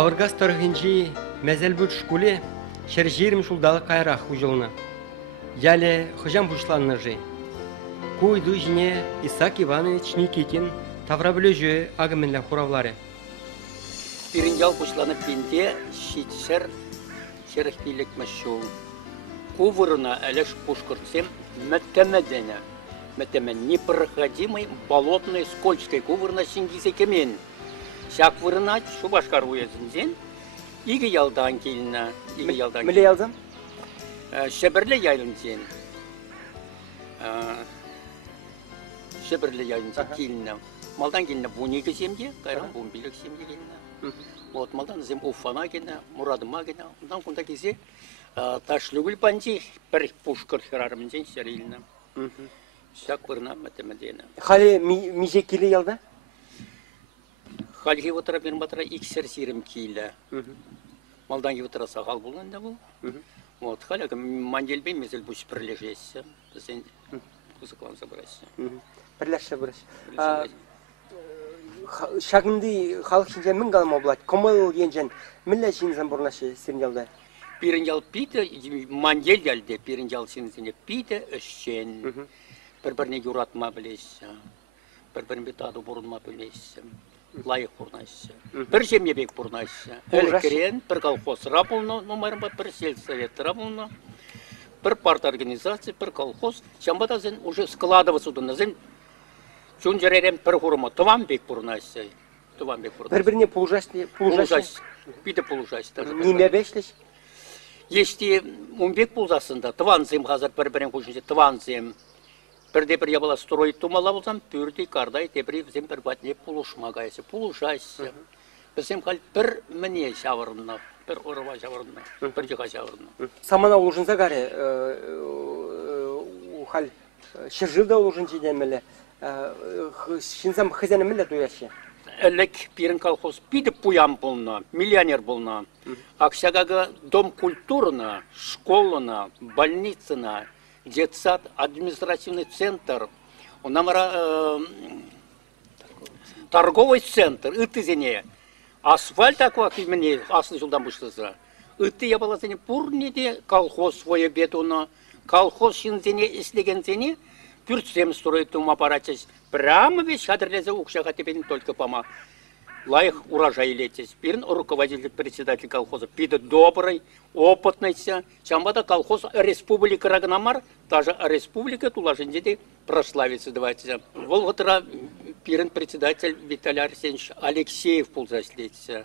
Авыргас торгинжи мәзәл бүт шкуле шәрҗирим шулдалы кайрах уҗылны. Яле хыжам бушланны жи. Куйду жіне Исаак Иванович Никитин тавраблөжі агымынла хуравлары. Пиринжал бушланып пинде шитшер шерехпилек мәшшоу. Кувырына әлеш пушкыртсем мәттәмәдәне. Мәттәмән непроходимый болотный скользкой кувырына сингисе кемен. Шак вырынат Шубашкар уезінзен, игі ялдан келіна. Міле ялдан? Шебірлі яйлынзен. Шебірлі яйлынзен келіна. Малдан келіна бұнекі семге, қайран бұн билік семге келіна. Вот малдан зем Уфана келіна, Мұрадыма келіна. Ондан құнда кесе ташлүгіл панди бір пушкар херарымызен серейліна. Шак вырына мәттәмәдені. Хали миже келі ялда? Халги отыра бір батыра иксер сирім кейлі. Малдан ке отыра сағал болғанда бұл. Вот, халяға манделбей мезіл бұш бірлежесі. Бізден қызықланса бұрасы. Бірлеші бұрасы. Шағынды халық жинжен мін қалым облады. Комыл енжен мінлі жинзен бұрнашы сирін ялда? Бірін жал пейді, мандел gəlді. Бірін жал сирінсіне пейді үшшен. Бір-біріне юратма білесі. Бір-бірін бет ады бұрынма білесі. Лайық бұрнайшы. Бір жемне бек бұрнайшы. Әлкірен, бір колхоз рабылны, номерін бар, бір сельсовет рабылны, бір парт организация, бір колхоз. Шамбада зен уже складываться удын. Зен чун жеререн бір құрыма. Тыван бек бұрнайшы. Бір-біріне пұлжайшы? Пұлжайшы. Биді пұлжайшы. Неме бешлеш? Ешті ұнбек пұлзасында. Тыван зем қазір бір-бірін құшыншы. Тыван зем. Бірде-бір ябала строить тумала болсам, пүрді қардай, тебірі бізем бір батне пұлышмағайсы, пұлышайсы. Бізем қал бір міне шавырынна, бір ұрыва шавырынна, бір жыға шавырынна. Самана ұлжынса қаре, қал шыржылда ұлжын жидемелі, шинсам хызанымелі дуяшы? Әлік бірін колхоз бидіп бұян болна, миллионер болна. Акшағағы дом культурына, школына, больницына, детсад, административный центр, торговый центр, үтізіне, асфальт аква кеміне, аслы жылдан бұштызы. Үтті ябаласыне пұрнеде колхоз свое бетуна, колхоз шинзіне істегензіне, пүртсем стройтум аппаратчес, прямо весь қадырлезе ұқшаға тепеден только пома. Лайық урожай летес. Бірін руководитель, председатель колхоза. Пиды добрый, опытныйся. Чамбада колхоз республика Рагнамар, даже республика Тулажинде прославится. Давайте. Волготра бірін председатель Виталий Арсеньевич Алексеев пулзаслется.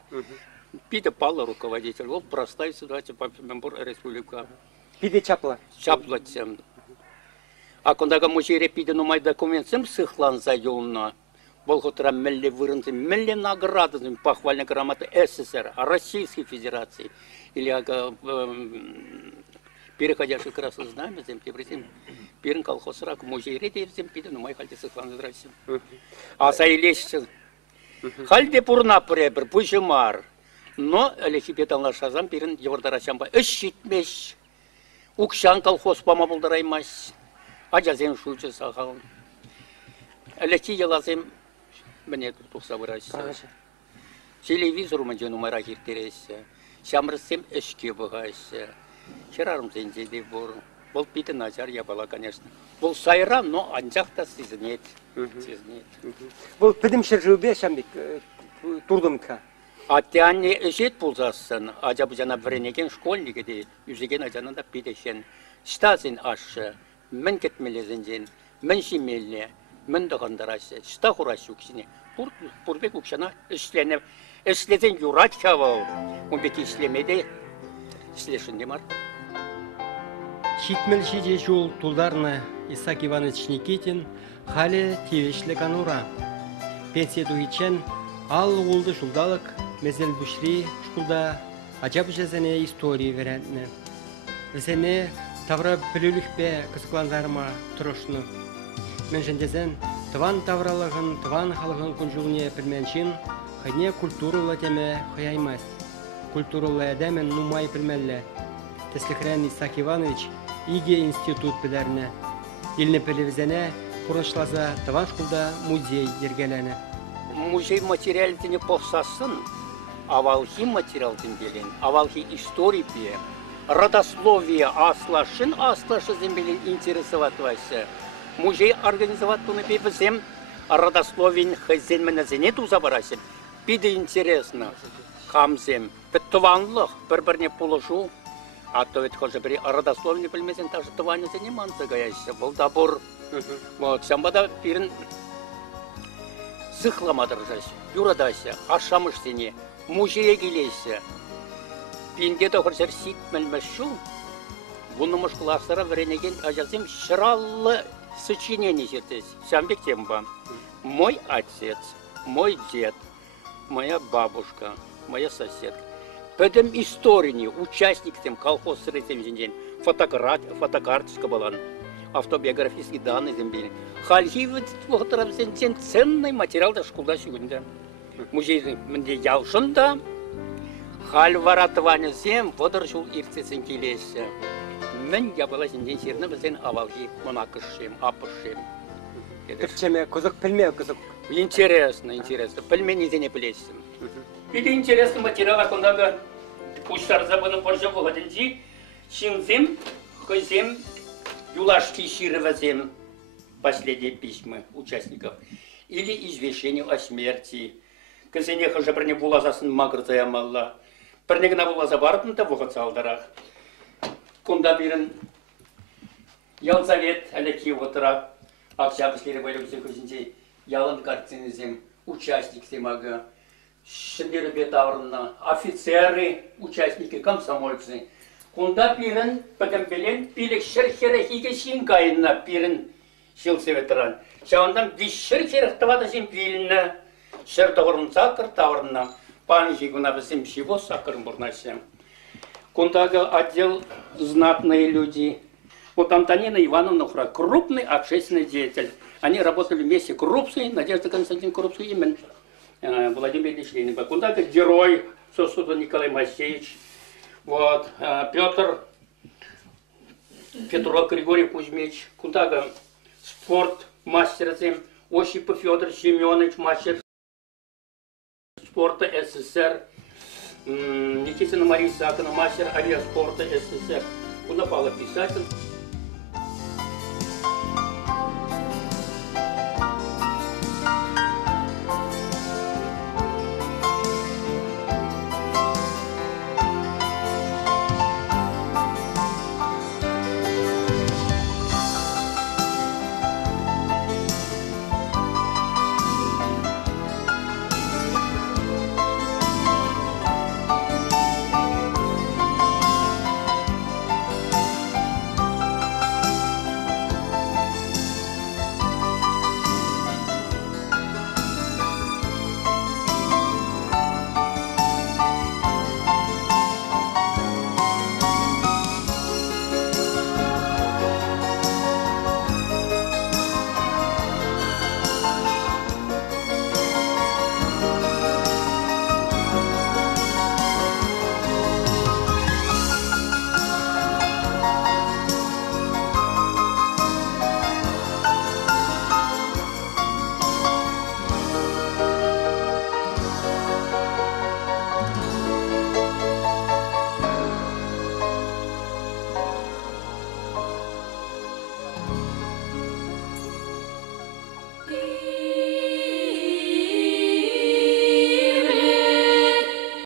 Пиды Павла руководитель. Вол прославится. Давайте по мембор республика. Пиды чапла. Чапла тем. А когда мужчине пиды нумай документсем сыхлан зайдённа. Волготра мелли вырынты, мелли награды, похвальная грамота СССР, Российской Федерации. Или переходящий красный знамя, перен колхоз рак, музей реди, пиды, но мой хальте сыхлан здрасте. А сайлещен. Хальте пурна пребр, пужемар. Но лехипетал наш шазам, перен евардарачамба, эщитмеш. Укшан колхоз пама булдараймас. Аджазен шуче сахал. Лехи елазем. Мне тут собрался. Телевизор у меня номера хитресе. Шамрсем эшки богайся. Вчера зенде был. Был пита назар я была, конечно. Был сайран, но анжахта сизнет. Был пидим шержубе шамбик турдумка. А тяне эшет пулзасын. Ажабы жана вренеген школьники де. Yüzegen ajanında pidешен. Штазин ашы. Мен кетмелезенден. Мен шимелне. Мен дағандарасы, шта құрасы өксіне. Пұрбек өкшана ішледен юрат кавау. Онбекі ішлемеде ішлешінде мар. Шитмел шиде жол тулдарны Исаак Иванович Никитин халі тевешлі канура. Пенсия дугичен ал олды жулдалық мезел бүшри шкулда ажабы жазане истории верентіне. Зене тавра пілілікпе кысықландарыма тұрышны. Мен жендезен тыван тавралығын, тыван халығын күнжуғыне пілменшін, қайне культуралы теме қияймас. Культуралы әдәмен нумай пілмәлі. Тесліхрен Исаак Иванович иге институт пілеріне. Илні пілевізене құрышлаза тыван шкулда музей ергеләні. Музей материалитіне поқсасын, авалхи материал зембелен, авалхи истории пе, родословие аслашы зембелен интересоваться. Музей организовать туны пе всем родословие хозяин меназене туза барасем. Пиде интересно, хамзем, петтованлых, бір-біріне положу, а то ведь хоже при родословие пельмезен даже товане заниматься гаяйся, был добор. Вот, самбада пирен сыхламадыр жась, юрадайся, ашамыш сене, музейге келейся. Пинде де хорсер сик мельмешу, бұны мұшқыластыра вренеген ажасым шыраллы сочинение сертес. Самбек темба. Мой отец, мой дед, моя бабушка, моя соседка. Пөдім истории, участник тем колхоз сретем зенден, фотокарточка была, автобиографические данные земли. Хальхивы зен ценный материал да школда сегодня. Музей мне ялшында, халь варатывание зем, водоржул ирцесен келесі. Мен я была зенден серна бізен авалги монакышем, апышем. Тірчеме, кузок пельме, кузок. Интересно, интересно. Пельмени не плесем. Это интересный материал, а когда пуштар забыну позже выходить, шинзем, хозем, юлашки шировазем, последние письма участников, или извещение о смерти. Казенеха же про не была засын магрзая мала, про не была забаркнута в ухацалдарах. Кунда бирен Ялзавет Алеки утра, Октябрьской революции хозинтей, ялан картинезем, участник семага. Шендері бетаврына, офицеры, участники, комсомольцы. Кунда пирен, пәкембелен, пилек шерхерехиге шинкайына пирен шилсы ветеран. Шауандан вишшер херехтавада зем пиліне, шер таврын сакыр таврына, панихи гуна бізем шиво сакырын бурнасем. Кундага отдел знатные люди. Вот Антонина Ивановна Хра, крупный общественный деятель. Они работали вместе. Крупский, Надежда Константин Крупский, именно. Владимир Ильич Ленин, Кундака герой, сосуда Николай Моисеевич, вот, Петров Григорий Кузьмич, Кундака спорт, мастер зем, Осипов Федор Семенович, мастер спорта СССР, Никитина Мария Сакана, мастер авиаспорта СССР, Кундапала писатель.